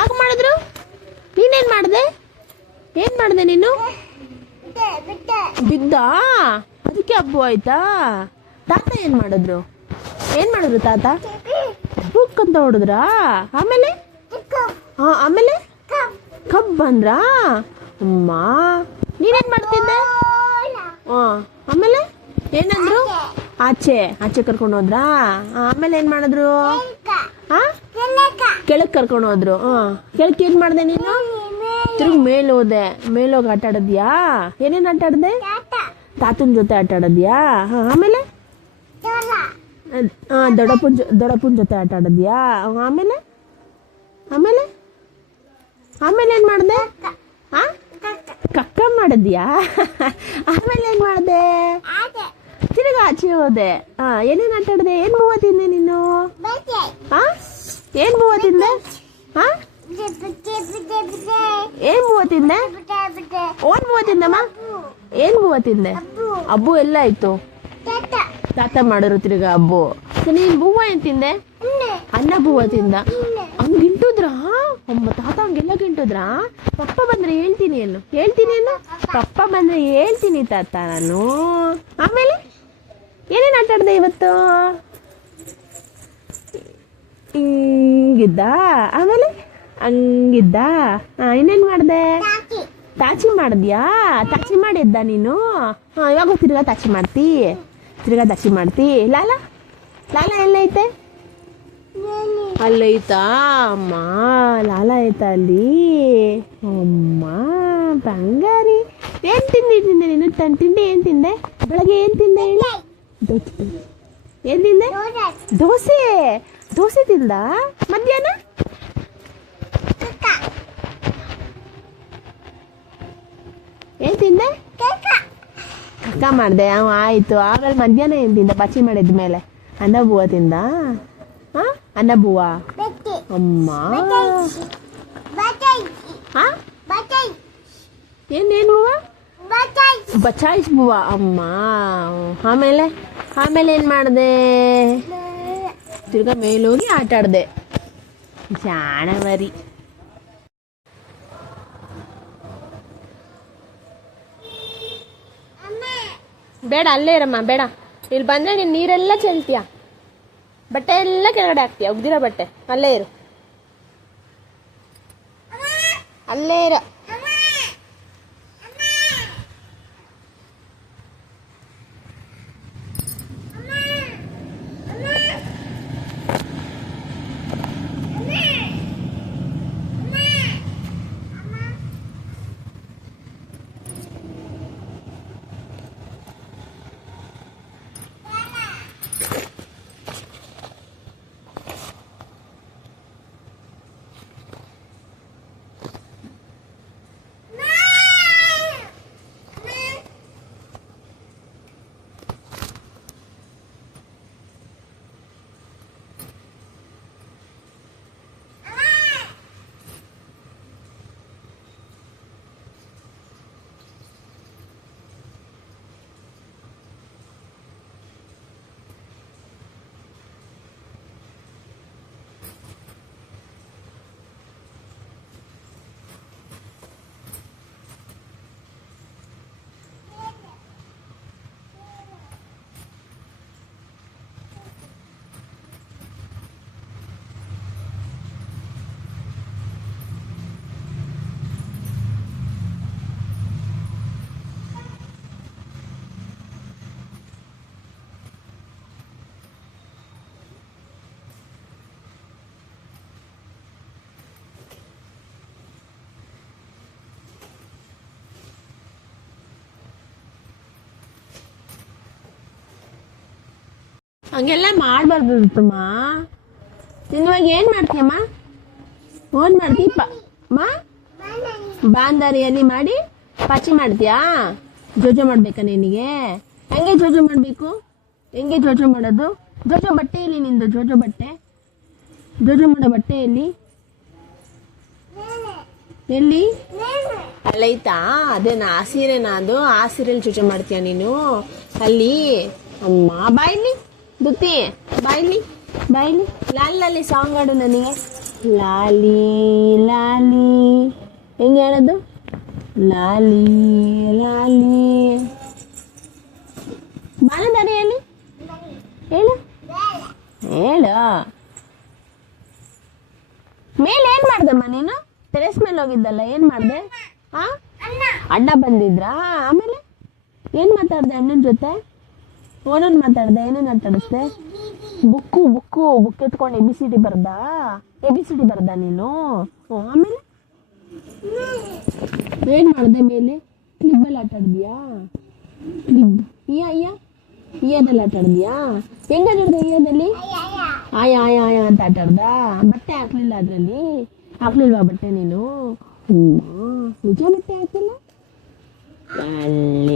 ಆಗ ಮಾಡಿದ್ರು? ನೀನೇನ್ ಮಾಡಿದೆ? ಏನ್ ಮಾಡಿದೆ ನೀನು? ಬಿದ್ದ? ಅದಕ್ಕೆ ಹಬ್ಬ ಆಯ್ತಾ? ತಾತ ಏನು ಮಾಡಿದ್ರು? ಏನು ಮಾಡಿದ್ರು ತಾತ? ಅಂತ ಹೊಡೆದ್ರಾ? ಆಮೇಲೆ? ಹಾಂ ಆಮೇಲೆ? ಕಬ್ ಬಂದ್ರಾ? ಅಮ್ಮ, ನೀನೇನ್ ಮಾಡ್ತಿದ್ದೆ? ಹಾಂ ಆಮೇಲೆ? ಏನಂದ್ರು? ಆಚೆ ಆಚೆ ಕರ್ಕೊಂಡು ಹೋದ್ರಾ? ಆಮೇಲೆ ಏನು ಮಾಡಿದ್ರು? ಹಾಂ ಕೆಳಗ್ ಕರ್ಕೊಂಡು ಹೋದ್ರು. ಹಾ. ಕೆಳಕ್ ಏನ್ ಮಾಡ್ದೆ ನೀನು? ತಿರುಗಿ ಮೇಲ್ ಹೋದೆ. ಮೇಲೋಗಿ ಆಟ ಆಡದ್ಯಾ? ಏನೇನ್ ಆಟ ಆಡದೆ? ತಾತನ ಜೊತೆ ಆಟ ಆಡದ್ಯಾ? ಹಾ, ಆಮೇಲೆ? ಹಾಂ ದೊಡ್ಡಪ್ಪನ ದೊಡ್ಡಪ್ಪನ ಜೊತೆ ಆಟ ಆಡದ್ಯಾ? ಆಮೇಲೆ? ಆಮೇಲೆ? ಆಮೇಲೆ ಏನ್ ಮಾಡ್ದೆ? ಹಾಂ? ಕಕ್ಕ ಮಾಡಿದ್ಯಾ? ಆಮೇಲೆ ಏನ್ ಮಾಡ್ದೆ? ತಿರುಗ ಆಚೆ ಹೋದೆ. ಹಾ ಏನೇನ್ ಆಟ ಏನು ಏನ್ ಹೂವ ತಿಂದೆ ನೀನು? ಏನ್ ಮೂವತ್ತಿಂದ? ತಿಂದೆ ಹಾ? ಏನ್ ತಿಂದೆ ಓನ್ ಹೂವ ತಿಂದಮ್ಮ ಏನ್ ತಿಂದೆ ಅಬ್ಬು ಎಲ್ಲ ಆಯ್ತು. ತಾತ ಮಾಡಿದ್ರು ತಿರ್ಗ ಹಬ್ಬು ನೀನ್ ಹೂವ ಏನ್ ತಿಂದೆ? ಅನ್ನ ಹೂವ ತಿಂದ. ಹಂಗಿಂಟುದ್ರ ಗಿಂಟುದ್ರಾ? ಅಮ್ಮ ತಾತ ಹಂಗೆಲ್ಲ ಗಿಂಟುದ್ರಾ? ಪಪ್ಪ ಬಂದ್ರೆ ಹೇಳ್ತೀನಿ ಏನು ಹೇಳ್ತೀನಿ ಏನು ಪಪ್ಪ ಬಂದ್ರೆ ಹೇಳ್ತೀನಿ ತಾತ ನಾನು. ಆಮೇಲೆ? ಏನೇನ್ ಆಟಾಡ್ದೆ ಇವತ್ತು? ಹಿಂಗಿದ್ದ ಆಮೇಲೆ ಹಂಗಿದ್ದ ಇನ್ನೇನು ಮಾಡಿದೆ? ತಾಚಿ ಮಾಡಿದ್ಯಾ? ತಾಚಿ ಮಾಡಿದ್ದ ನೀನು? ಹಾ ಇವಾಗ ತಿರ್ಗಾ ತಾಚಿ ಮಾಡ್ತಿ? ತಿರ್ಗಾ ತಾಚಿ ಮಾಡ್ತಿ? ಲಾಲ? ಲಾಲ ಎಲ್ಲೈತೆ? ಅಲ್ಲೈತಾ? ಅಮ್ಮ ಲಾಲ ಐತಾ ಅಲ್ಲಿ? ಅಮ್ಮ ಬಂಗಾರಿ. ಏನ್ ತಿಂದಿ ತಿಂದೆ ನೀನು? ತನ್ ತಿಂಡಿ ಏನ್ ತಿಂದೆ? ಬೆಳಗ್ಗೆ ಏನ್ ತಿಂದೆ ಹೇಳಿ. ಏನ್ ತಿಂದೆ? ದೋಸೆ? ದೋಸೆ ತಿಂದ ಮಧ್ಯಾಹ್ನ ಏನ್ ತಿಂದೆ? ಕಕ್ಕ ಮಾಡಿದೆ. ಅವ ಆಯ್ತು. ಆಮೇಲೆ ಮಧ್ಯಾಹ್ನ ಏನ್ ತಿಂದ? ಮಾಡಿದ ಮೇಲೆ. ಅನ್ನ ಬೂವ ತಿಂದ? ಹಾ ಅನ್ನ ಬೂವ? ಅಮ್ಮ. ಹಾ ಏನೇನು ಬೂವ? ಬಚಾಯಿಸ್ ಬೂವ. ಅಮ್ಮ. ಆಮೇಲೆ? ಆಮೇಲೆ ಏನ್ ಮಾಡ್ದೆ? ತಿರ್ಗಾ ಮೇಲೋಗಿ ಆಟ ಆಡ್ದೆ. ಜಾಣವರಿ. ಬೇಡ, ಅಲ್ಲೇ ಇರಮ್ಮ, ಬೇಡ. ಇಲ್ಲಿ ಬಂದ್ರೆ ನೀನು ನೀರೆಲ್ಲ ಚೆಲ್ತೀಯ? ಬಟ್ಟೆ ಎಲ್ಲ ಕೆಳಗಡೆ ಹಾಕ್ತೀಯ? ಉಗ್ದಿರೋ ಬಟ್ಟೆ. ಅಲ್ಲೇ ಇರು. ಅಲ್ಲೇ ಇರ. ಹಂಗೆಲ್ಲ ಮಾಡಬಾರ್ದಿತ್ತಮ್ಮ ನೀನು ಇವಾಗ ಏನು ಮಾಡ್ತೀಯಮ್ಮ? ಓನ್ ಮಾಡ್ತೀಯ ಪ ಮಾ? ಮಾಡಿ ಪಾಚಿ ಮಾಡ್ತೀಯಾ? ಜೋಜೋ ಮಾಡ್ಬೇಕಾ ನಿನಗೆ? ಹೆಂಗೆ ಜೋಜೋ ಮಾಡಬೇಕು? ಹೆಂಗೆ ಜೋಜೋ ಮಾಡೋದು? ಜೋಜೋ ಬಟ್ಟೆ ಇಲ್ಲಿ ನಿಂದು? ಜೋಜೋ ಬಟ್ಟೆ? ಜೋಜೋ ಮಾಡೋ ಬಟ್ಟೆ ಎಲ್ಲಿ? ಎಲ್ಲಿ? ಅಲ್ಲೈತಾ ಅದೇನಾ, ಆ ಸೀರೆನಾ ಅದು? ಆ ಸೀರೆಲಿ ಜೋಜೋ ಮಾಡ್ತೀಯ ನೀನು? ಅಲ್ಲಿ. ಅಮ್ಮ, ಬಾಯ್ಲಿ. ದುತ್ತಿ ಬಾಯ್ಲಿ ಬಾಯ್ಲಿ. ಲಾಲಿ ಲಾಲಿ ಸಾಂಗ್ ಹಾಡು ನನಗೆ. ಲಾಲಿ ಲಾಲಿ. ಹೆಂಗೆ ಹೇಳೋದು? ಲಾಲಿ ಲಾಲಿ. ಬಾಲದಾರಿ ಹೇಳಿ. ಹೇಳು. ಹೇಳು. ಮೇಲೆ ಏನ್ ಮಾಡ್ದಮ್ಮ ನೀನು? ಟೆರೆಸ್ ಮೇಲೆ ಹೋಗಿದ್ದಲ್ಲ, ಏನು ಮಾಡಿದೆ? ಹಾ ಅಣ್ಣ ಬಂದಿದ್ರಾ? ಆಮೇಲೆ? ಏನ್ ಮಾತಾಡ್ದೆ ಅಣ್ಣನ ಜೊತೆ? ಓನನ್ ಮಾತಾಡ್ದೆ, ಏನೇನು ಮಾತಾಡಿಸ್ದೆ ಬುಕ್ಕು ಬುಕ್ಕು, ಬುಕ್ ಎತ್ಕೊಂಡು ಎ ಬಿ ಸಿ ಡಿ ಬರ್ದ? ಎ ಬಿ ಸಿ ಡಿ ಬರ್ದ ನೀನು? ಆಮೇಲೆ? ಏನು ಮಾಡ್ದೆ ಮೇಲೆ? ಕ್ಲಿಬ್ಬಲ್ಲಿ ಆಟ ಆಡಿದ್ಯಾ? ಕ್ಲಿಬ್. ಇಯ ಇಯಾ ಇಯದಲ್ಲಿ ಆಟ ಆಡಿದ್ಯಾ? ಹೆಂಗ್ ಆಟಾಡ್ದೆ ಇಯದಲ್ಲಿ ಆಯ ಆಯ ಆಯ ಅಂತ ಆಟ ಆಡ್ದ? ಬಟ್ಟೆ ಹಾಕ್ಲಿಲ್ಲ ಅದರಲ್ಲಿ? ಹಾಕ್ಲಿಲ್ವಾ ಬಟ್ಟೆ ನೀನು? ನಿಜ ಬಟ್ಟೆ ಹಾಕಿಲ್ಲ ಅಲ್ಲ.